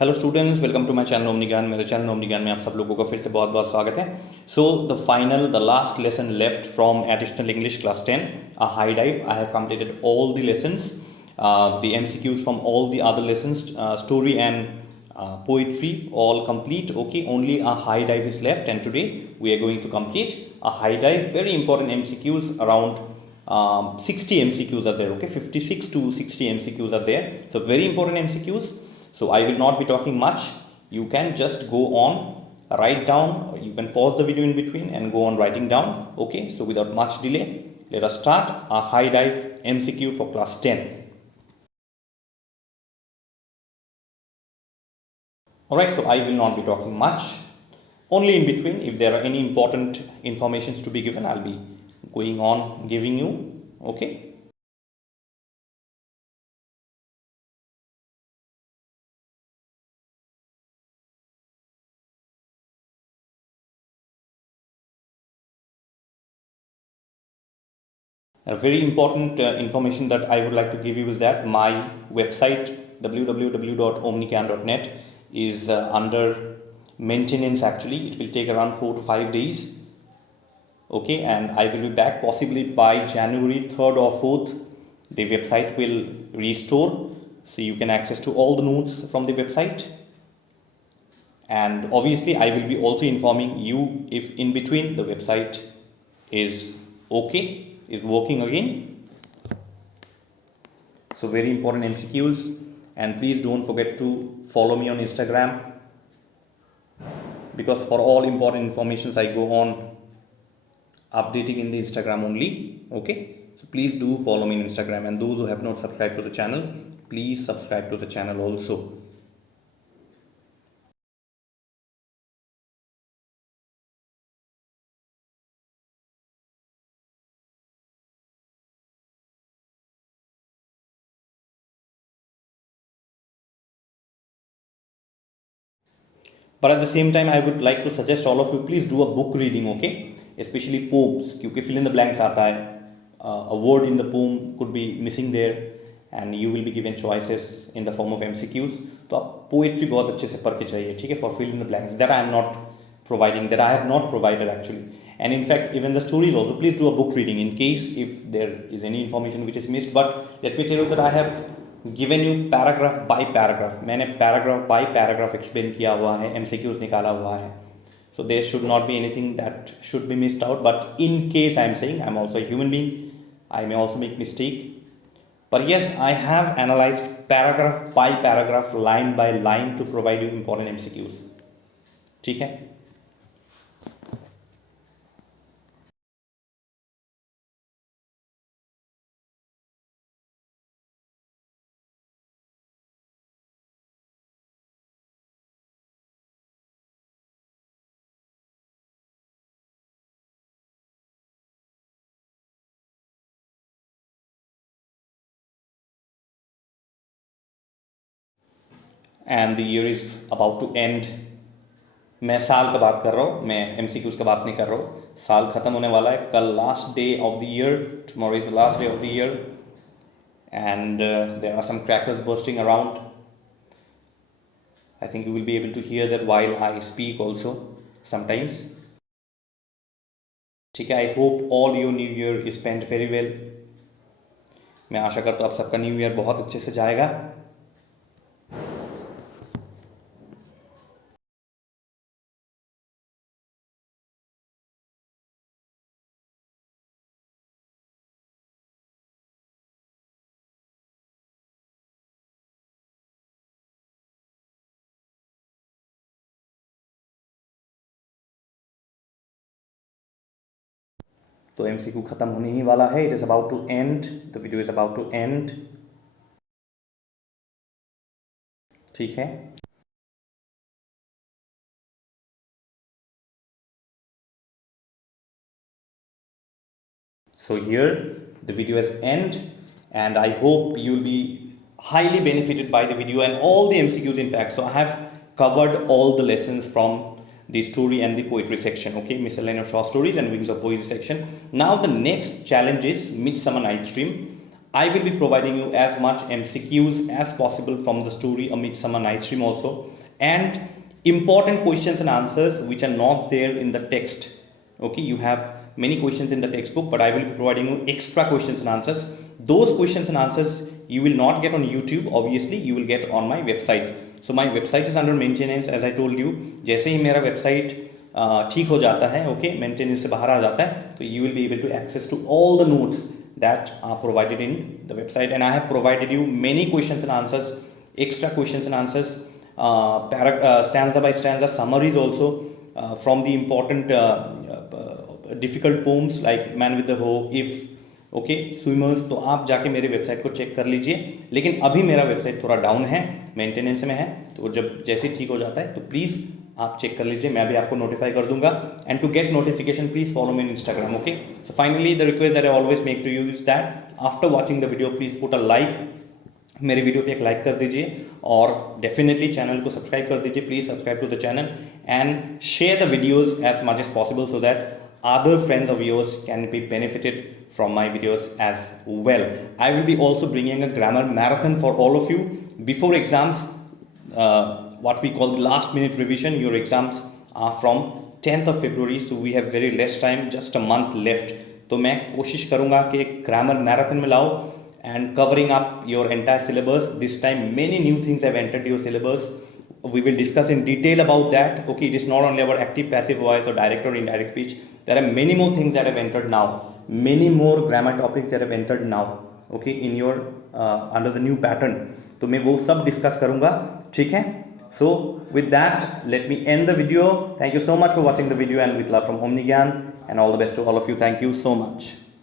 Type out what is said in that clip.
Hello students, welcome to my channel Omni Gyan. मेरे channel Omni ज्ञान में आप सब लोगों का फिर से बहुत बहुत स्वागत है। So the last lesson left from additional English class 10, a high dive. I have completed all the lessons, the MCQs from all the other lessons, story and poetry all complete. Okay, only a high dive is left, and today we are going to complete a high dive. Very important MCQs, around 60 MCQs are there. Okay, 56 to 60 MCQs are there. So very important MCQs. So I will not be talking much. You can just go on, write down, or you can pause the video in between and go on writing down. Okay, so without much delay, let us start a high dive MCQ for class 10. Alright, so I will not be talking much. Only in between, if there are any important informations to be given, I'll be going on giving you. Okay. A very important information that I would like to give you is that my website www.omnican.net is under maintenance. Actually, it will take around 4 to 5 days. Okay, and I will be back possibly by January 3rd or 4th. The website will restore, so you can access to all the notes from the website. And obviously, I will be also informing you if in between the website is okay, is working again. So very important MCQs, and please don't forget to follow me on Instagram, because for all important informations I go on updating in the Instagram only. Okay, so please do follow me on Instagram, and those who have not subscribed to the channel, please subscribe to the channel also. But at the same time, I would like to suggest all of you, please do a book reading. Okay, especially poems, क्योंकि fill in the blanks आता है. A word in the poem could be missing there, and you will be given choices in the form of MCQs. तो आप poetry बहुत अच्छे से पढ़ के चाहिए, ठीक है, for fill in the blanks that I am not providing, that I have not provided actually. And in fact, even the stories also, please do a book reading in case if there is any information which is missed. But let me tell you that I have given you paragraph by paragraph. मैंने paragraph by paragraph explain किया हुआ है, MCQs निकाला हुआ है. So there should not be anything that should be missed out. But in case I am saying, I am also human being, I may also make mistake. पर yes, I have analyzed paragraph by paragraph, line by line to provide you important MCQs. ठीक है. And the year is about to end. मैं साल का बात कर रहा हूँ, मैं MCQs का बात नहीं कर रहा हूँ. साल ख़त्म होने वाला है. कल last day of the year, tomorrow is the last day of the year, and there are some crackers bursting around. I think you will be able to hear that while I speak also sometimes. ठीक है. I hope all your new year is spent very well. मैं आशा करता हूँ आप सबका new year बहुत अच्छे से जाएगा. तो MCQ ख़त्म होने ही वाला है. It is about to end, the video is about to end. ठीक है. So here the video has end, and I hope you will be highly benefited by the video and all the MCQs in fact. So I have covered all the lessons from the story and the poetry section. Okay, miscellaneous short stories and wings of poetry section. Now the next challenge is Midsummer Night's Dream. I will be providing you as much MCQs as possible from the story A Midsummer Night's Dream also, and important questions and answers which are not there in the text. Okay, you have many questions in the textbook, but I will be providing you extra questions and answers. Those questions and answers you will not get on YouTube, obviously you will get on my website. So my website is under maintenance, as I told you. जैसे ही मेरा website ठीक हो जाता है, okay, maintenance से बाहर आ जाता है, तो you will be able to access to all the notes that are provided in the website, and I have provided you many questions and answers, extra questions and answers, stanza by stanza summaries also from the important difficult poems like Man with the Hoe, If, okay swimmers. तो आप जाके मेरे website को check कर लीजिए. लेकिन अभी मेरा वेबसाइट थोड़ा डाउन है, मेंटेनेंस में है, तो जब जैसे ठीक हो जाता है तो प्लीज़ आप चेक कर लीजिए, मैं भी आपको नोटिफाई कर दूंगा. And to get notification please follow me in Instagram. Okay, so finally the request that I always make to you is that after watching the video please put a like. मेरे video पे एक like कर दीजिए और definitely channel को subscribe कर दीजिए. Please subscribe to the channel and share the videos as much as possible so that other friends of yours can be benefited from my videos as well. I will be also bringing a grammar marathon for all of you before exams, what we call the last minute revision. Your exams are from 10th of February, so we have very less time, just a month left. तो मैं कोशिश करूँगा कि grammar marathon में लाओ and covering up your entire syllabus. This time many new things have entered your syllabus. We will discuss in detail about that. Okay, it is not only about active passive voice or direct or indirect speech. There are many more things that have entered now, many more grammar topics that have entered now, okay, in your under the new pattern. तो मैं वो सब discuss करूँगा, ठीक है. So with that, let me end the video. Thank you so much for watching the video, and with love from Omni Gyan, and all the best to all of you. Thank you so much.